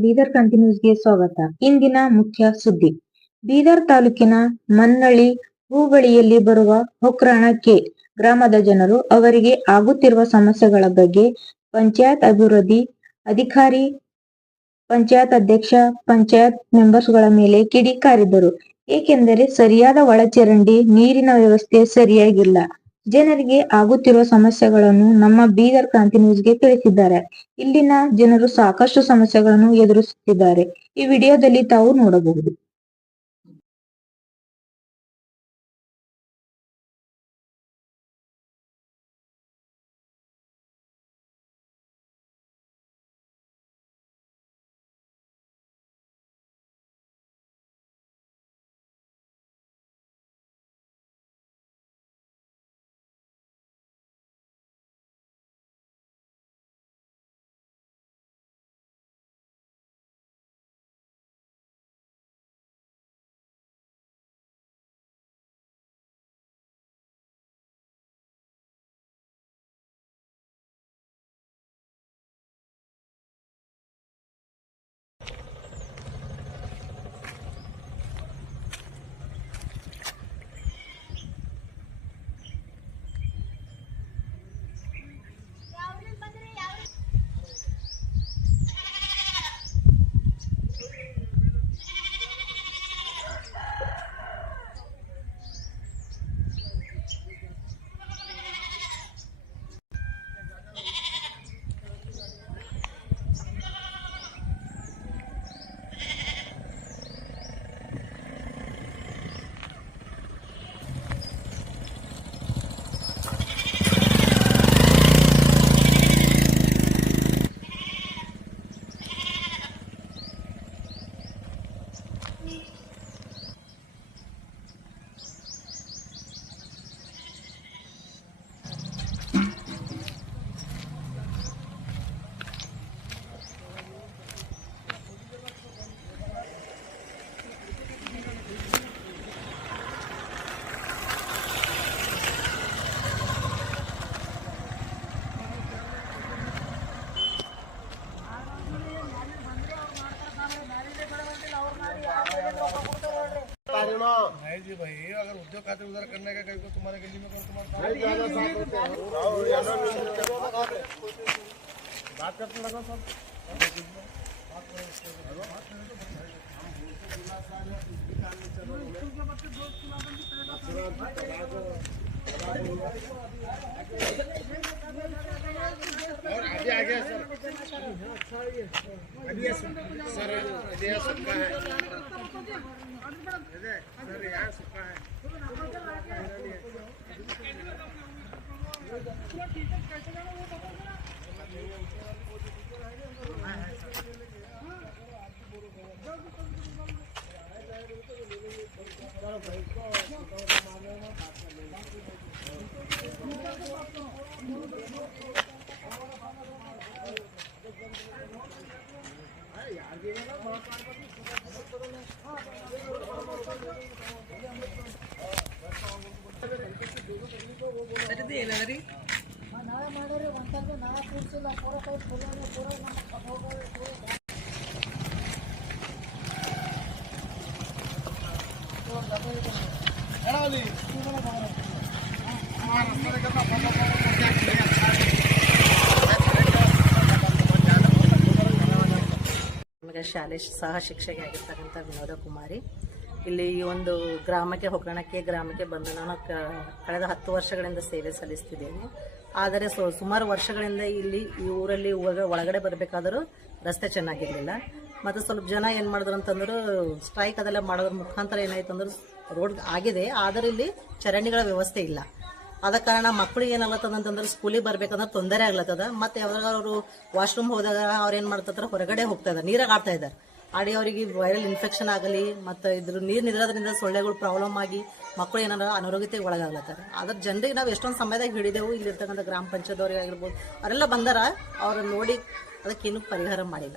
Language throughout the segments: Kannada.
ಬೀದರ್ ಕಂಟಿನ್ಯೂಸ್ಗೆ ನ್ಯೂಸ್ಗೆ ಸ್ವಾಗತ. ಇಂದಿನ ಮುಖ್ಯ ಸುದ್ದಿ. ಬೀದರ್ ತಾಲೂಕಿನ ಮನ್ನಳ್ಳಿ ಹೂಬಳಿಯಲ್ಲಿ ಬರುವ ಹೊಕ್ರಾಣ ಕೆ ಗ್ರಾಮದ ಜನರು ಅವರಿಗೆ ಆಗುತ್ತಿರುವ ಸಮಸ್ಯೆಗಳ ಬಗ್ಗೆ ಪಂಚಾಯತ್ ಅಭಿವೃದ್ಧಿ ಅಧಿಕಾರಿ, ಪಂಚಾಯತ್ ಅಧ್ಯಕ್ಷ, ಪಂಚಾಯತ್ ಮೆಂಬರ್ಸ್ಗಳ ಮೇಲೆ ಕಿಡಿಕಾರಿದರು ಏಕೆಂದರೆ ಸರಿಯಾದ ಒಳಚರಂಡಿ ನೀರಿನ ವ್ಯವಸ್ಥೆ ಸರಿಯಾಗಿಲ್ಲ. ಜನರಿಗೆ ಆಗುತ್ತಿರುವ ಸಮಸ್ಯೆಗಳನ್ನು ನಮ್ಮ ಬೀದರ್ ಕ್ರಾಂತಿ ನ್ಯೂಸ್ಗೆ ತಿಳಿಸಿದ್ದಾರೆ. ಇಲ್ಲಿನ ಜನರು ಸಾಕಷ್ಟು ಸಮಸ್ಯೆಗಳನ್ನು ಎದುರಿಸುತ್ತಿದ್ದಾರೆ. ಈ ವಿಡಿಯೋದಲ್ಲಿ ತಾವು ನೋಡಬಹುದು. जी भाई अगर उद्योग खाते उधर करने का कहीं को तुम्हारे गली में कौन तुम्हारा बात करते लगा सब और आगे आगे सर। अभी सर ये सबका है। सर यहाँ सबका है ನಮಗೆ ಶಾಲೆ ಸಹ ಶಿಕ್ಷಕಿಯಾಗಿರ್ತಕ್ಕಂಥ ವಿನೋದ ಕುಮಾರಿ. ಇಲ್ಲಿ ಈ ಒಂದು ಗ್ರಾಮಕ್ಕೆ ಹೊಗಣಕ್ಕೆ, ಗ್ರಾಮಕ್ಕೆ ಬಂದು ನಾನು ಕಳೆದ ಹತ್ತು ವರ್ಷಗಳಿಂದ ಸೇವೆ ಸಲ್ಲಿಸ್ತಿದ್ದೇನೆ. ಆದರೆ ಸುಮಾರು ವರ್ಷಗಳಿಂದ ಇಲ್ಲಿ ಈ ಊರಲ್ಲಿ ಒಳಗ- ಒಳಗಡೆ ಬರಬೇಕಾದರೂ ರಸ್ತೆ ಚೆನ್ನಾಗಿರಲಿಲ್ಲ. ಮತ್ತು ಸ್ವಲ್ಪ ಜನ ಏನು ಮಾಡಿದ್ರು ಅಂತಂದ್ರೆ ಸ್ಟ್ರೈಕ್ ಅದೆಲ್ಲ ಮಾಡೋದ್ರ ಮುಖಾಂತರ ಏನಾಯ್ತು ಅಂದ್ರೆ ರೋಡ್ ಆಗಿದೆ, ಆದರೆ ಇಲ್ಲಿ ಚರಂಡಿಗಳ ವ್ಯವಸ್ಥೆ ಇಲ್ಲ. ಆದ ಕಾರಣ ಮಕ್ಕಳಿಗೆ ಏನಾಗ್ಲತ್ತದ ಅಂತಂದ್ರೆ ಸ್ಕೂಲಿಗೆ ಬರ್ಬೇಕಂದ್ರೆ ತೊಂದರೆ ಆಗ್ಲತ್ತದ. ಮತ್ತೆ ಯಾವಾಗ ಅವರು ವಾಶ್ರೂಮ್ ಹೋದಾಗ ಅವ್ರು ಏನು ಮಾಡ್ತಾರೆ, ಹೊರಗಡೆ ಹೋಗ್ತಾ ಇದ್ದಾರೆ ನೀರಾಗ ಆಡ್ತಾ ಆಡಿ ಅವರಿಗೆ ವೈರಲ್ ಇನ್ಫೆಕ್ಷನ್ ಆಗಲಿ ಮತ್ತು ಇದ್ರ ನೀರು ನಿಲ್ಲೋದ್ರಿಂದ ಸೊಳ್ಳೆಗಳು ಪ್ರಾಬ್ಲಮ್ ಆಗಿ ಮಕ್ಕಳು ಏನಾರ ಅನಾರೋಗ್ಯತೆಗೆ ಒಳಗಾಗ್ಲತ್ತಾರೆ. ಅದ್ರ ಜನರಿಗೆ ನಾವು ಎಷ್ಟೊಂದು ಸಮಯದಾಗ ಹಿಡಿದೆವು, ಇಲ್ಲಿರ್ತಕ್ಕಂಥ ಗ್ರಾಮ ಪಂಚಾಯತ್ದವ್ರಿಗೆ ಆಗಿರ್ಬೋದು, ಅವರೆಲ್ಲ ಬಂದಾರ, ಅವ್ರನ್ನ ನೋಡಿ ಅದಕ್ಕೇನು ಪರಿಹಾರ ಮಾಡಿಲ್ಲ.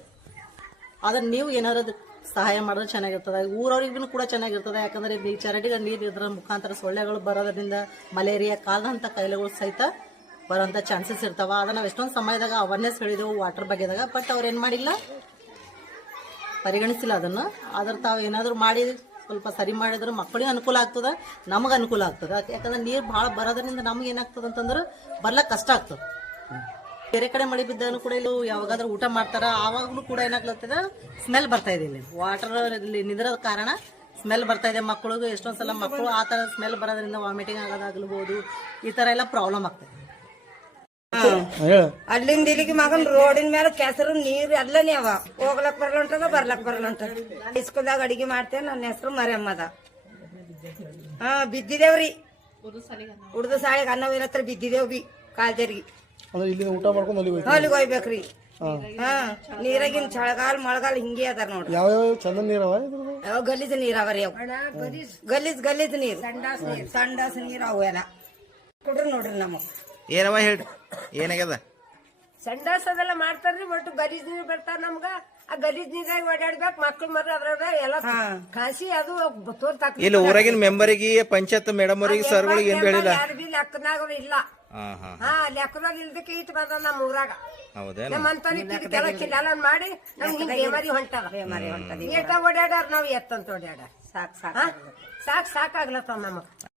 ಆದ್ರೆ ನೀವು ಏನಾದ್ರು ಸಹಾಯ ಮಾಡಿದ್ರೆ ಚೆನ್ನಾಗಿರ್ತದೆ. ಊರವ್ರಿಗೂ ಕೂಡ ಚೆನ್ನಾಗಿರ್ತದೆ. ಯಾಕಂದ್ರೆ ಈ ಚರಡಿಗೆ ನೀರು ಇದ್ರ ಮುಖಾಂತರ ಸೊಳ್ಳೆಗಳು ಬರೋದ್ರಿಂದ ಮಲೇರಿಯಾ ಕಾಲದಂಥ ಕಾಯಿಲೆಗಳು ಸಹಿತ ಬರೋಂಥ ಚಾನ್ಸಸ್ ಇರ್ತಾವ. ನಾವು ಎಷ್ಟೊಂದು ಸಮಯದಾಗ ಅವೇರ್ನೆಸ್ ಹೇಳಿದೆವು ವಾಟರ್ ಬಗ್ಗೆದಾಗ ಬಟ್ ಅವ್ರು ಏನು ಮಾಡಿಲ್ಲ ಪರಿಗಣಿಸಿಲ್ಲ ಅದನ್ನು. ಆದ್ರೆ ತಾವು ಏನಾದರೂ ಮಾಡಿ, ಸ್ವಲ್ಪ ಸರಿ ಮಾಡಿದ್ರೆ ಮಕ್ಕಳಿಗೆ ಅನುಕೂಲ ಆಗ್ತದೆ, ನಮಗೆ ಅನುಕೂಲ ಆಗ್ತದೆ. ಯಾಕೆ- ಯಾಕಂದ್ರೆ ನೀರು ಭಾಳ ಬರೋದ್ರಿಂದ ನಮ್ಗೆ ಏನಾಗ್ತದೆ ಅಂತಂದ್ರೆ ಬರ್ಲಕ್ಕೆ ಕಷ್ಟ ಆಗ್ತದೆ. ಬೇರೆ ಕಡೆ ಮಳೆ ಬಿದ್ದಾನು ಕೂಡ ಇಲ್ಲಿ ಯಾವಾಗಾದ್ರೂ ಊಟ ಮಾಡ್ತಾರ, ಆವಾಗಲೂ ಕೂಡ ಏನಾಗ್ಲತ್ತದ ಸ್ಮೆಲ್ ಬರ್ತಾ ಇದೆ ಇಲ್ಲಿ. ವಾಟರ್ ಇಲ್ಲಿ ನಿದ್ರದ ಕಾರಣ ಸ್ಮೆಲ್ ಬರ್ತಾ ಇದೆ ಮಕ್ಕಳಿಗೂ ಎಷ್ಟೊಂದು ಸಲ ಮಕ್ಕಳು ಆ ಥರ ಸ್ಮೆಲ್ ಬರೋದ್ರಿಂದ ವಾಮಿಟಿಂಗ್ ಆಗೋದಾಗಲ್ಬೋದು, ಈ ಥರ ಎಲ್ಲ ಪ್ರಾಬ್ಲಮ್ ಆಗ್ತದೆ. ಅಲ್ಲಿಂದ ಇಲ್ಲಿಗೆ ಮಗನ್ ರೋಡಿನ ಮೇಲೆ ಕೆಸರು ನೀರು ಎಲ್ಲನೇ ಅವ. ಹೋಗ್ಲಕ್ ಬರಲ್ಲ ಹೊಂಟದ ಬರ್ಲಕ್ ಬರಲ್ಲ ಹೊಂಟದ ಇಸ್ಕೂಲ್ದಾಗ ಅಡಿಗೆ ಮಾಡ್ತೇವೆ ನನ್ನ ಹೆಸರು ಮರಿಯಮ್ಮದ ಹಾ ಬಿದ್ದಿದೇವ್ರಿ. ಹುಡ್ದ ಸಾಳಿಗೆ ಅನ್ನ ಹತ್ರ ಬಿದ್ದಿದೇವ್ ಬಿ ಕಾಲ್ಜರಿಗೆ. ಅಂದ್ರೆ ಇಲ್ಲಿ ಊಟ ಮಾಡ್ಕೊಂಡು ಅಲ್ಲಿ ಹೋಗಿ ಅಲ್ಲಿಗೆ ಹೋಗ್ಬೇಕ್ರಿ. ಹಾ. ನೀರಾಗಿನ ಚಳಗಾಲ ಮಳಗಾಲ ಹಿಂಗೆ ಅದಾರ ನೋಡ್ರಿ. ಯಾವ ಯಾವ ಚಂದ ನೀರವ ಯಾವ ಗಲೀಜ್ ನೀರ್ ಅವರಿ ಅವು. ಗಲೀಜ್. ಗಲೀಜ್ ನೀರು. ಸಂಡಾಸ್ ನೀರು ಅವು ಎಲ್ಲ. ಕೊಡ್ರಿ ನೋಡ್ರಿ ನಮಗ್. ಏನವ ಹೇಳಿ ಏನಾಗ್ಯದ? ಸಂಡಾಸ್ ಅದೆಲ್ಲ ಮಾಡ್ತಾರ್ರಿ ಒಟ್ಟು ಗಲೀಜ್ ನೀರು ಬರ್ತಾರ ನಮ್ಗ. ಆ ಗಲೀಜ್ ನೀರಾಗ ಓಡಾಡ್ಬೇಕು ಮಕ್ಳು ಮರ ಅದ್ರಾಗ ಎಲ್ಲ ಕಾಸಿ ಅದು ತೋರ್ತಾಕ ಇಲ್ಲಿ ಊರಾಗಿನ ಮೆಂಬರಿಗೆ ಪಂಚಾಯತ್ ಮೇಡಮ್ ಅವರಿಗೆ ಸರ್ಗಳಿಗೆ ಏನ್ ಹೇಳಿಲ್ಲ ಯಾರು ಬಿ ಲೆಕ್ಕನಾಗ ಇಲ್ಲ. ಹಾ ಹಾ ಹಾ. ಲೆಕ್ಕದಾಗ ಇಲ್ದಕ್ಕೆ ಈಟ್ ಬಂದ ನಮ್ಮ ಊರಾಗ. ಹೌದೇನ? ನಮ್ಮ ಅಂತವ್ರಿಗೆ ಕೆಲ ಕಿಲಾಲ ಮಾಡಿ ನಮ್ಗೆ ಹಿಂಗ್ ಬೇಮಾರಿ ಹೊಂಟದ. ಬೇಮಾರಿ ಹೊಂಟದ ಏಟ ಓಡಾಡ್ಯಾರ ನಾವ್ ಎತ್ತಂತ ಓಡಾಡ ಸಾಕ್ ಸಾಕ್ ಸಾಕ್ ಸಾಕಾಗ್ಲತ್ತ ನಮಗ್.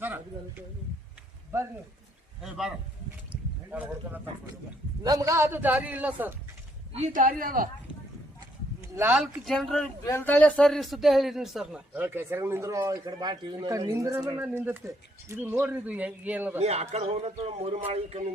ಜರ ಬರ್ರಿ. ಏ ಬಾರ. ನಮ್ಗ ಅದು ದಾರಿ ಇಲ್ಲ ಸರ್. ಈ ದಾರಿ ಅದ. ನಾಲ್ಕು ಜನರು ಬೆಳ್ದಾಳೆ ಸರ್ ಸುದ್ದಿ ಹೇಳಿದೀನಿ ಸರ್ ನಾ. ಕೆಸರ ನಿಂದ್ರು ಈ ಕಡೆ ಬಾ ಟಿವಿ ನಿಂದ್ರನ ನಾ ನಿಂದತ್ತೆ. ಇದು ನೋಡ್ರಿ ಇದು ಏನದ. ಆ ಕಡೆ ಹೋಗ್ಲತ್ತ ಮೂರು ಮಾಡಿ ಕಮ್ಮಿ